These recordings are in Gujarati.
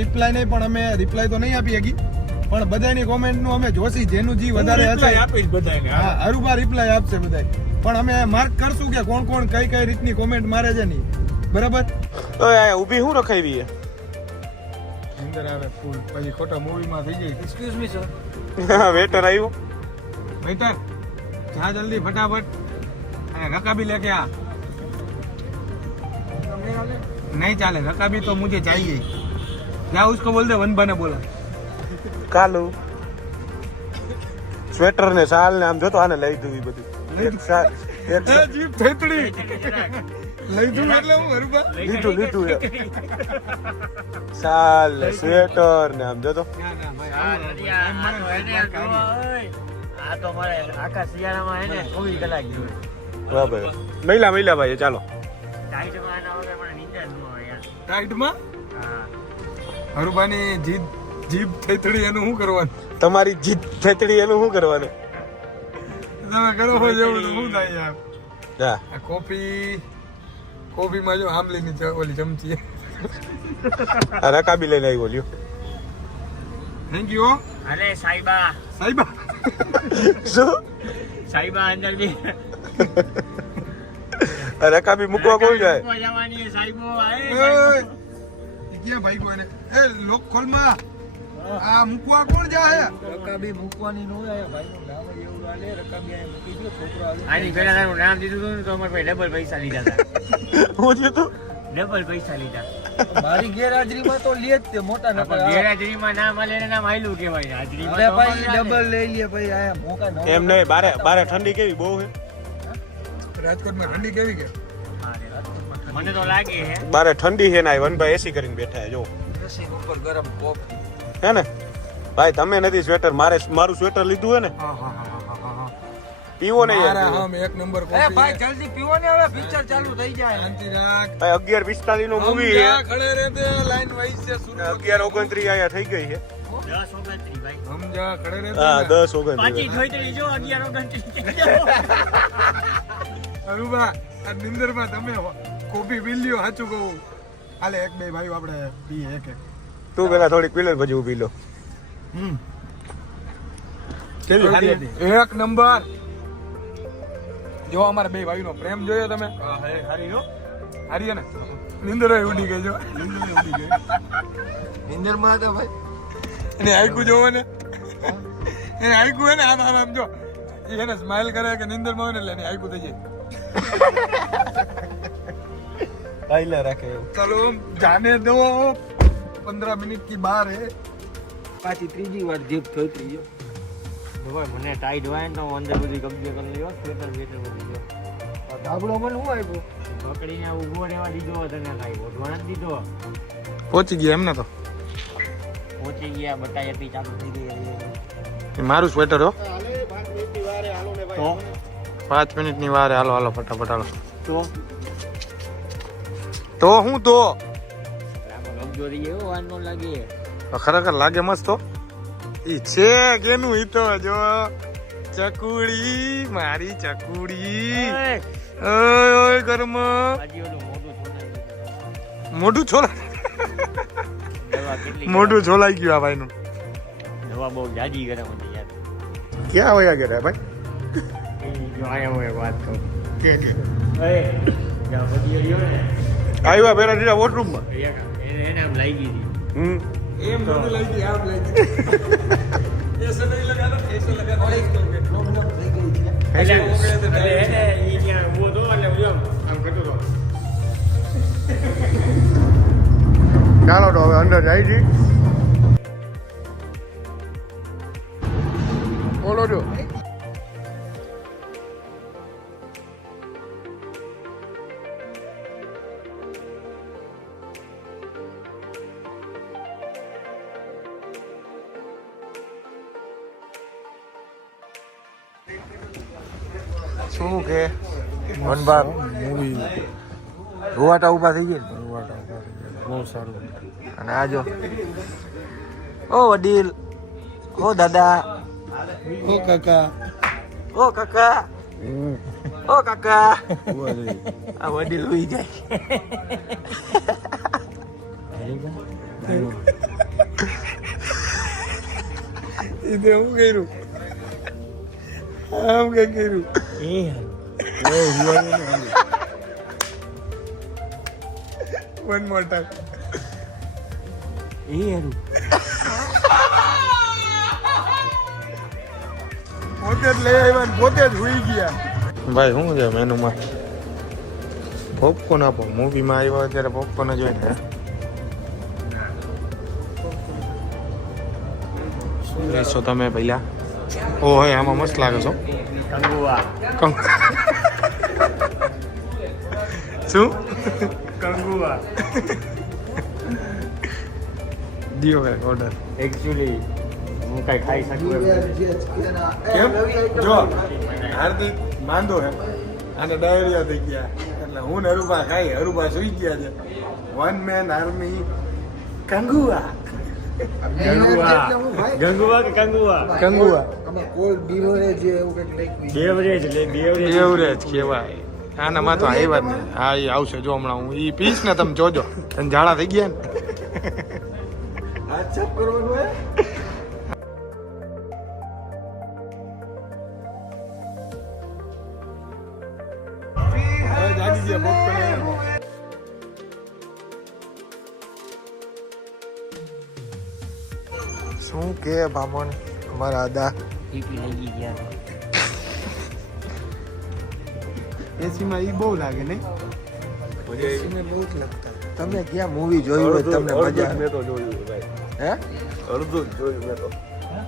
રિપ્લાય નહીં, પણ અમે રિપ્લાય તો નહીં આપી શકી, પણ બધાની કોમેન્ટનું અમે જોશી, જેનું જી વધારે હશે આપીશ બધાને. હા, અરુબા રિપ્લાય આપશે બધાય, પણ અમે માર્ક કરશું કે કોણ કોણ કઈ કઈ રીતની કોમેન્ટ મારે છે નહીં. બરાબર. ઊભી હું રખાવી છે અંદર આવે ફૂલ, પછી ખોટા મૂવીમાં થઈ જાય. Excuse me sir. વેટર આવ્યો. વેટર જા જલ્દી ફટાફટ, અને રકાબી લેકે આ. नहीं चाले रकाबी तो मुझे चाहिए. क्या उसको बोल दे वन बने बोला. કાલુ સ્વેટર ને શાલ ને આમ જોતો આને લઈ દઉં ઈ બધું. એક શાલ એક જીપ થેતડી લઈ દઉં એટલે હું હરબા લીધું શાલ ને સ્વેટર ને આમ જોતો. આ તો મારે આખા શિયાળામાં હે ને 24 કલાક ગયું. બરાબર. મહિલા ભાઈ ચાલો. ટાઈટમાં આના વગર મને નીંદર ન આવે યાર. ટાઈટમાં હા. હરબાની જીપ થેતડી એનું શું કરવાનું? તમારી જીત થેતડી એનું શું કરવાનું? તમે કરો હો જેવું તો શું થાય યાર. હા. આ કોફીમાં જો આમલીની ઓલી ચમચી. આ રકાબી લઈને આવ્યો લ્યો. Thank you. અરે સાઈબા. સાહેબા શું? સાઈબા અંદર બી રકાબી મૂકવા કોણ જાય? જવાની છે સાઈબો. ક્યાં ભાઈ કોઈને એ લોક ખોલમાં આ મૂકવા કોણ જાય? રકાબી મૂકવાની નો આયા ભાઈનું નામ જ એવું આલે. રકાબી આ મૂકી દો, છોકરો આવે. આની પહેલા તારું નામ દીધું હતું ને તો અમારે ભાઈ ડબલ પૈસા લીધા હતા. હું થયું તું? ડબલ પૈસા લીધા. મારી ગેરહાજરીમાં તો લે જ તે મોટા નકર ગેરહાજરીમાં નામ આલે ને નામ આયલું કહેવાય. હાજરીમાં અરે તો ભાઈ અમારે ડબલ લઈ લે ભાઈ, આયા મોકા ન એમ નહીં. બારે ઠંડી કેવી બહુ છે? રાજકોટમાં ઠંડી કેવી કે? મને તો લાગે હે બારે ઠંડી છે ને વનભાઈ એસી કરીને બેઠા છે જો. રસી ઉપર ગરમ કોફી. હે ને ભાઈ? તમે નથી સ્વેટર, મારું સ્વેટર લીધું હે ને? હા હા હા હા હા. પીવો ને મારા યાર. હમ એક નંબર એ કોફી. ભાઈ જલ્દી પીવો ને, હવે પિક્ચર ચાલુ થઈ જાય. શાંતિ રાખ. ભાઈ 11:45 નું મૂવી છે. હમ જા ખડે રે તે લાઈન વાઈસ છે શરૂ. 11:29 આયા થઈ ગઈ છે. 10 ભાઈ. હમ જા ખડે રે તે. હા 10:29. પાછી જોઈ જો 11 અરુબા આ નિંદરમાં તમે કોફી પી લ્યો, સાચું કહું. હાલે એક બે ભાઈ આપણે પીએ એક એક. તું પેલા થોડીક પી લે પછી હું પી લો. કેવી હારી હતી? એક નંબર. જો અમારા બે ભાઈનો પ્રેમ જોયો તમે? હારી નો હારી હે ને? નિંદર ઉડી ગઈ જો. નિંદર ઉડી ગઈ. નિંદરમાં હતા ભાઈ. એને આઈકુ જોવો ને, એને આઈકુ હે ને આમ આમ આમ જો એને સ્માઈલ કરે કે નિંદર માં હોય ને એટલે એની આઈકુ થઈ જાય. આઈલા રાખે એવું. ચલો જાને દો 15 મિનિટ की बार है. પાછી ત્રીજી વાર જીપ થઈ ગયો. મને ટાઈટ હોય ને તો અંદર બધી કબજે કરી લ્યો. સ્વેટર બેટર બધી જો ધાબળો મને શું આપ્યો? પકડીને ઊભો રહેવા દીધો તને કાઈ ઓઢવા નથી દીધો. પહોંચી ગયા એમને તો. પહોંચી ગયા બટાયતી ચાલુ થઈ ગઈ. એ મારું સ્વેટર હો. તો 5 મિનિટની વારે હાલો હાલો ફટાફટ હાલો. તો હું તો આમાં કમજોરી એવો વાંધો લાગે. ખરેખર લાગે મસ્ત તો. ઈ છે કેનું ઈ તો જો ચકુડી મારી ચકુડી. ઓય ઓય ગરમ હજી ઓલું મોઢું છોડાવી મોઢું છોલા દવા કેટલી મોઢું છોલાઈ ગયું આ ભાઈનું. દવા બહુ જાજી ગરમ હતી યાર. ક્યાં વયા ગયા ભાઈ? જો આયા હોય વાત કહું. જ્યાં બધી રહ્યો ને આવ્યા પેલા સીધા વોશરૂમમાં. એને આમ લાગી હતી. એમ મને લાગી આમ લાગી. એસે નહીં લગાડો એસે લગાડો. એટલે એને ઈ ત્યાં ઊભો હતો એટલે હું આમ કરતો હતો. ચાલો તો હવે અંદર જાય છે. બોલો જો શું કે વનબાર મૂવી રૂવાટા ઉભા થઈ ગયા બહુ સારું. અને આ જો ઓ વડીલ, ઓ દાદા, ઓ કાકા, ઓ કાકા, ઓ કાકા. આ વડીલ હોઈ જાય. ઈ તે હું કર્યું આમ કે કર્યું વન મોર ટાઈમ પોતે જ લઈ આવ્યા ને પોતે જ હુઈ ગયા. ભાઈ શું છે મેનુમાં? પોપકોર્ન આપો. મૂવીમાં આવ્યા ત્યારે પોપકોર્ન જ હોય ને. શું લેશો તમે પહેલા? ઓહો આમાં મસ્ત લાગે છો. શું કંગુઆ દિયો ભાઈ ઓર્ડર. એકચ્યુઅલી હું કઈ ખાઈ શકું એમ કેમ જો હાર્દિક માંદો હે આને ડાયરિયા થઈ ગયા એટલે હું ને હરુભા ખાઈ હરુભા સુઈ ગયા છે. One man army Kanguva. Ganguva Ganguva કે કંગુઆ કંગુઆ આમાં કોલ્ડ બીવરેજ એવું કંઈક લખ્યું બેવરેજ લે બેવરેજ એવરેજ કહેવાય. આનામાં તો આવ્યા જ નહીં. હા એ આવશે જો હમણાં હું ઈ પીશ ને તમે જોજો. તને ઝાડા થઈ ગયા ને. હાથ સાફ કરવાનું હોય. હવે જાગી ગયા popcorn. શું કે બામણ અમારા આદા ટીપી લઈ ગયા એસીમાં ઈ બહુ લાગે ને. એને બહુ જ લગતા. તમે ક્યાં મૂવી જોઈ હોય તમને મજા આવે? મેં તો જોયું ભાઈ, હે અડધું જ જોયું મેં તો.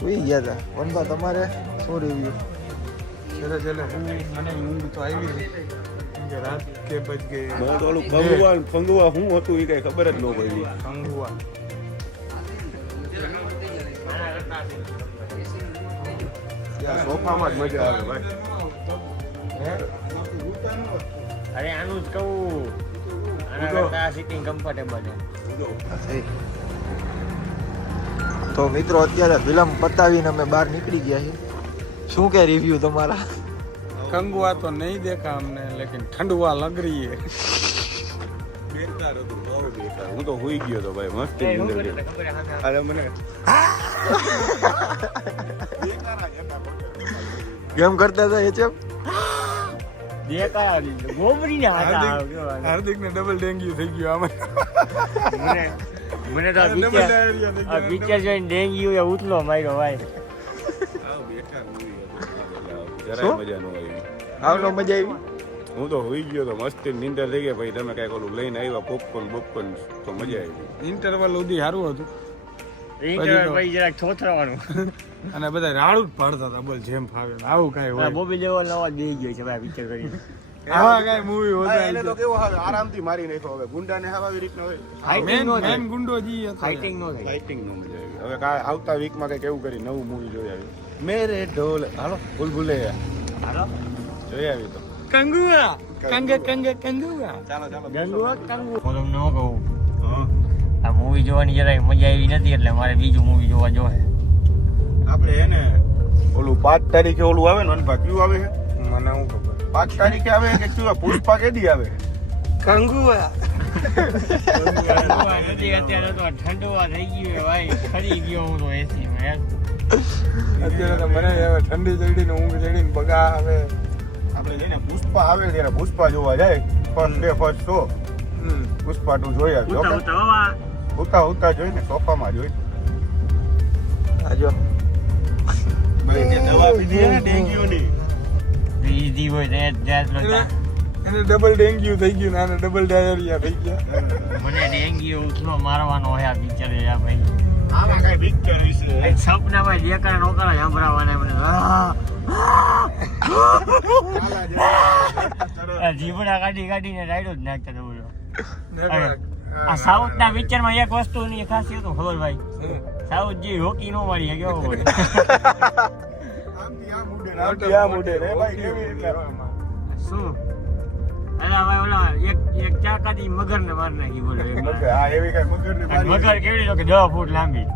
સુઈ ગયા હતા. વનબા તમારે શું રિવ્યુ? છેલ્લે છેલ્લે મને ઊંઘ તો આવી જ. કે રાત કે બજ ગઈ. મને તો ઓલું કંગુઆ ને ફંગુઆ શું હતું એ કઈ ખબર જ ન પડી. કંગુઆ ત્યાં સોફામાં જ મજા આવે ભાઈ. અરે આનું જ કહું આના કરતા સિટિંગ કમ્ફર્ટેબલ છે તો મિત્રો અત્યારે ફિલ્મ પતાવીને અમે બહાર નીકળી ગયા છીએ. શું કે રિવ્યુ તમારા? કંગુઆ તો નહીં દેખા हमने लेकिन ठंडुआ लग रही है. બેકાર હતું, બહુ બેકાર. હું તો હુઈ ગયો તો ભાઈ, મસ્ત નીંદર ગઈ. અરે મને કેમ કરતા હતા એ ચેપ? ગોબરીને હાથ હાર્દિક ને ડબલ ડેન્ગ્યુ થઈ ગયો આમાં. મને તો ડબલ ડાયરિયા થઈ ગયો. પિક્ચર જોઈને ડેન્ગ્યુ એ ઉતલો માર્યો ભાઈ આવ બેકાર movie હતું. જરાય શું? મજા ન આવી. આવનો મજા આવી? હું તો હુઈ ગયો તો મસ્ત નીંદર થઈ ગઈ. ભાઈ તમે કઈક ઓલું લઈને આવ્યા પોપકોર્ન તો મજા આવી. ઇન્ટરવલ સુધી સારું હતું ભાઈ જરાક થોથરાવાનું અને બધા રાડું જ પાડતા હતા. બોલ જેમ ફાવે એમ. આવું કાંઈ હોય બોબી લેવલ અવાજ દઈ ગયો છે ભાઈ પિક્ચર કરીને આવા કાંઈ મૂવી એને તો હોતા. કેવો હવે આરામથી મારી નાખ્યો. હવે ગુંડાને હવે આવી રીતના હોય. ફાઇટિંગ નો મેન ગુંડો જી હતો. ફાઇટિંગ નો થાય ફાઇટિંગ નો મજા આવી. હવે આવતા વીકમાં કઈક એવું કરી નવું મૂવી જોઈ આવી. મેરે ઢોલ હાલો ભૂલ ભૂલે હાલો જોઈ આવી તો. કંગુઆ કંગુઆ. ચાલો ચાલો ગંગુઆ કંગુ હું તમને ન કહું હા. આ મૂવી જોવાની જરાય મજા આવી નથી એટલે મારે બીજું મૂવી જોવા જોહે આપણે એને ઓલું 5 તારીખે ઓલું આવે ને અનભા કયું આવે છે? મને હું ખબર. 5 તારીખે આવે કે કયું પુષ્પા કેદી આવે? કંગુઆ નથી અત્યારે તો ઠંડુઆ થઈ ગયું છે ભાઈ ખરી ગયો હું તો એસી માં અત્યારે તો મને હવે ઠંડી ચડી ને ઊંઘ ચડી ને બગા આવે. આપણે જઈને પુષ્પા આવે ત્યારે પુષ્પા જોવા જાય. First day first show Pushpa 2 જોઈ આવી. ઓકે ઉતા જોઈને સોફામાં જોઈ. આજો ભાઈ તે દવા પીધી ને ડેન્ગ્યુની. ઈઝી હોય ને એને ડબલ ડેન્ગ્યુ થઈ ગયું ને આને ડબલ ડાયરિયા થઈ ગયા. મને ડેન્ગ્યુ ઉથલો મારવાનો હોય આ પિક્ચર યા ભાઈ આમાં કઈ પિક્ચર વિશે સપનામાં દેકાર નોકરા સાંભળવાના મને જીવડા કાઢીને રાઈડો જ નાખતા હતા બોલો આ સાઉથ ના પિક્ચર માં એક વસ્તુ ની ખાસિયત ખબર ભાઈ સાઉથ જે હોકી નો મારી કેવો હોય આમથી આ મુડે રે ભાઈ કેવી રીતે શું અલા ભાઈ ઓલા એક ચાકાથી મગર ને માર નાખી બોલો હા એવી કઈ મગરને મારી મગર કેવડી તો કે 10 ફૂટ લાંબી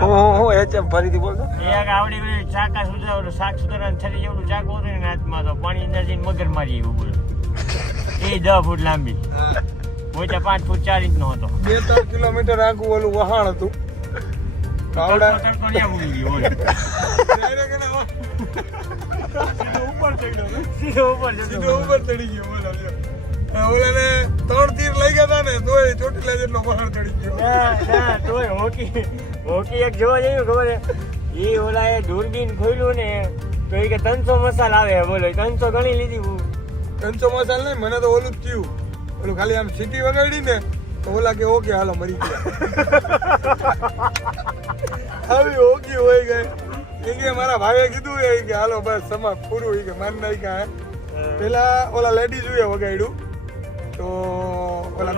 હું એ ચેપ ફરીથી બોલતો. એક આવડી પેલી ચાકા સુધારો શાક સુધારવાનું છરી જેવડું ચાકુ હતું ને હાથમાં તો પાણી અંદર જઈને મગર મારી એવું બોલો એ 10 ફૂટ લાંબી મોટા 5 ફૂટ 4 ઇંચ નો હતો. 2-3 કિલોમીટર આગું ઓલું વહાણ હતું. આવડા તડકો ન્યા ભૂલી ગયો બોલ. direct એને સીધો ઉપર જતો. સીધો ઉપર ચડી ગયો બોલો લ્યો. ઓલાને 3 તીર લઈ ગયા હતા ને તોય ચોટીલા જેટલો પહાડ ચડી ગયો. ના તોય હોકી એક જોવા જઈએ ખબર છે એ ઓલા એ દૂરબીન ખોલ્યું ને તો એ કે 300 મસાલ આવે બોલો 300 ગણી લીધી હું. 300 મસાલ નહીં મને તો ઓલું જ થયું ઓલું ખાલી આમ સીટી વગાડી ને તો ઓલા કે ઓકે હાલો મરી ગયા આવી ઓકી હોય ગઈ એ કે મારા ભાઈએ કીધું એ કે હાલો બસ સમાપ્ત પૂરું એ કે માન નાખ્યા પેલા ઓલા લેડીઝ વગાડ્યું તો ઓલા